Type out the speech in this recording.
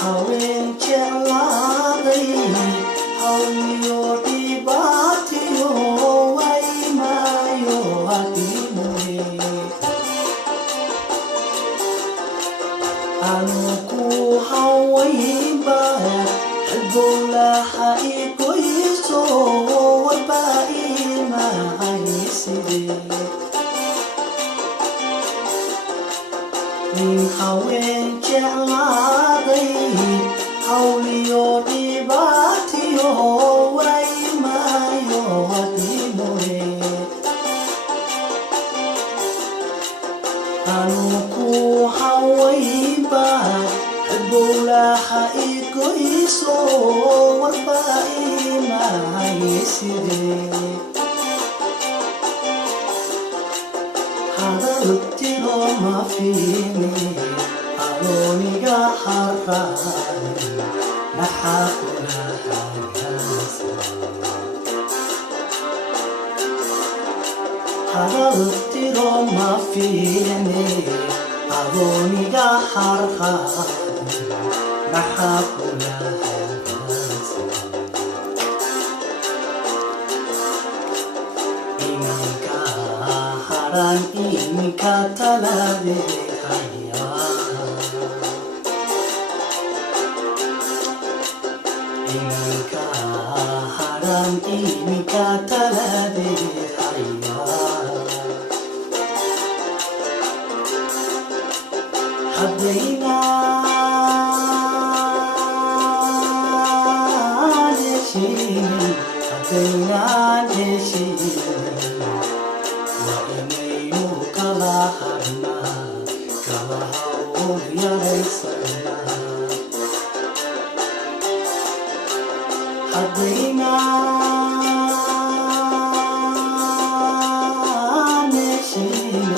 haween jeclaaday hawliyo dhibaatiyo waymaayo hadimue anuku hawaynba xilbowlaha igoyso warba imahayside haween jeclaaday hawliyo dhibaatiyo waymaayo hadimue anuku hawaynba xilbowlaha igoyso warba imahayside hadaltiro mafini aloniga haraan maxaakuna hagaasa hadaltiro mafini aloniga haraan maxaakuna hagaasa iminka haran iminka taladeekaya iminka haran iminka taladeekaya haddaynaan heshiin waa inaynu kala harnaa kala hawl yaraysanaa haddaynaan heshiin